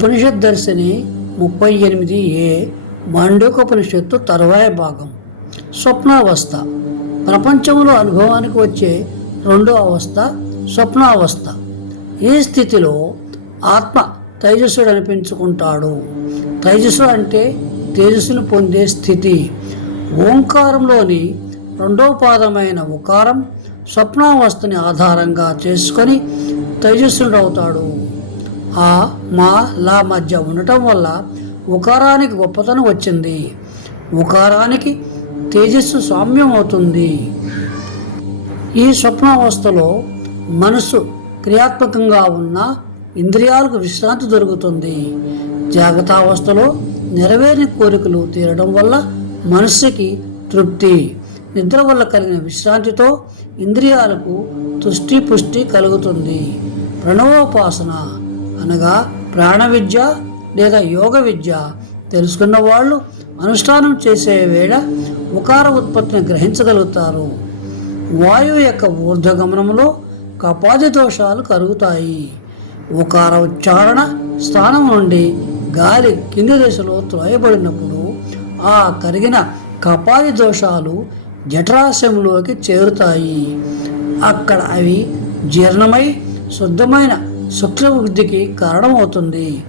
ఉపనిషత్ దర్శిని ముప్పై ఎనిమిది ఏ మాండోకోపనిషత్తు తరువాయ భాగం. స్వప్నావస్థ. ప్రపంచంలో అనుభవానికి వచ్చే రెండో అవస్థ స్వప్నావస్థ. ఈ స్థితిలో ఆత్మ తేజస్సుడు అనిపించుకుంటాడు? తేజస్సు అంటే తేజస్సును పొందే స్థితి. ఓంకారంలోని రెండో పాదమైన ఉకారం స్వప్నావస్థని ఆధారంగా చేసుకొని తేజస్సుడవుతాడు ఆ మా లా మధ్య ఉండటం వల్ల ఉకారానికి గొప్పతనం వచ్చింది. ఉకారానికి తేజస్సు సామ్యం అవుతుంది. ఈ స్వప్నావస్థలో మనసు క్రియాత్మకంగా ఉన్న ఇంద్రియాలకు విశ్రాంతి దొరుకుతుంది. జాగ్రత్తావస్థలో నెరవేరిన కోరికలు తీరడం వల్ల మనస్సుకి తృప్తి. నిద్ర వల్ల కలిగిన విశ్రాంతితో ఇంద్రియాలకు తుష్టి పుష్టి కలుగుతుంది. ప్రణవోపాసన. అనగా ప్రాణ విద్య లేదా యోగ విద్య. తెలుసుకున్న వాళ్ళు అనుష్ఠానం చేసే వేళ ఉకార ఉత్పత్తిని గ్రహించగలుగుతారు. వాయువు యొక్క ఊర్ధ్వగమనంలో కపాది దోషాలు కరుగుతాయి ఉకార ఉచ్చారణ స్థానం నుండి గాలి కింది దశలో త్రోయబడినప్పుడు ఆ కరిగిన కపాది దోషాలు జఠరాశయంలోకి చేరుతాయి. అక్కడ అవి జీర్ణమై శుద్ధమైన శుక్లవృద్ధికి కారణమవుతుంది.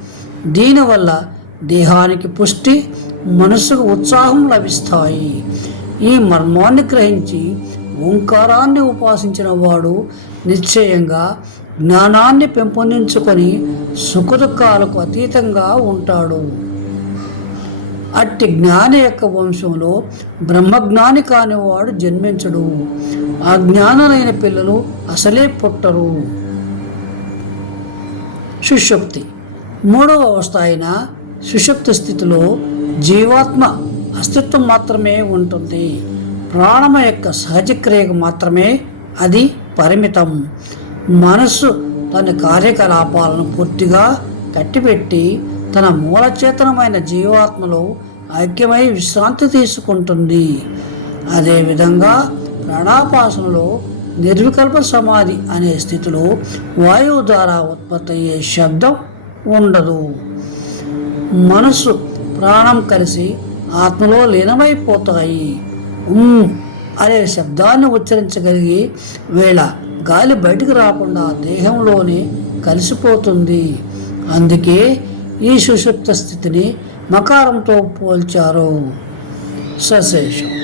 దీనివల్ల దేహానికి పుష్టి మనసుకు ఉత్సాహం లభిస్తాయి. ఈ మర్మాన్ని గ్రహించి ఓంకారాన్ని ఉపాసించిన వాడు నిశ్చయంగా జ్ఞానాన్ని పెంపొందించుకొని సుఖదుఖాలకు అతీతంగా ఉంటాడు. అట్టి జ్ఞాని యొక్క వంశంలో బ్రహ్మజ్ఞాని కానివాడు జన్మించడు. అజ్ఞానులైన పిల్లలు అసలే పుట్టరు. సుషుప్తి మూడవ అవస్థ అయిన సుషుప్తి స్థితిలో జీవాత్మ అస్తిత్వం మాత్రమే ఉంటుంది. ప్రాణమ యొక్క సహజక్రియకు మాత్రమే అది పరిమితం. మనస్సు తన కార్యకలాపాలను పూర్తిగా కట్టిపెట్టి తన మూలచేతనమైన జీవాత్మలో ఐక్యమై విశ్రాంతి తీసుకుంటుంది. అదేవిధంగా ప్రాణాపాసనలో నిర్వికల్ప సమాధి అనే స్థితిలో వాయువు ద్వారా ఉత్పత్తి అయ్యే శబ్దం ఉండదు. మనస్సు ప్రాణం కలిసి ఆత్మలో లీనమైపోతాయి. అనే శబ్దాన్ని ఉచ్చరించగలిగి వేళ గాలి బయటికి రాకుండా దేహంలోనే కలిసిపోతుంది. అందుకే ఈ సుషుప్త స్థితిని మకారంతో పోల్చారు. సశేషం.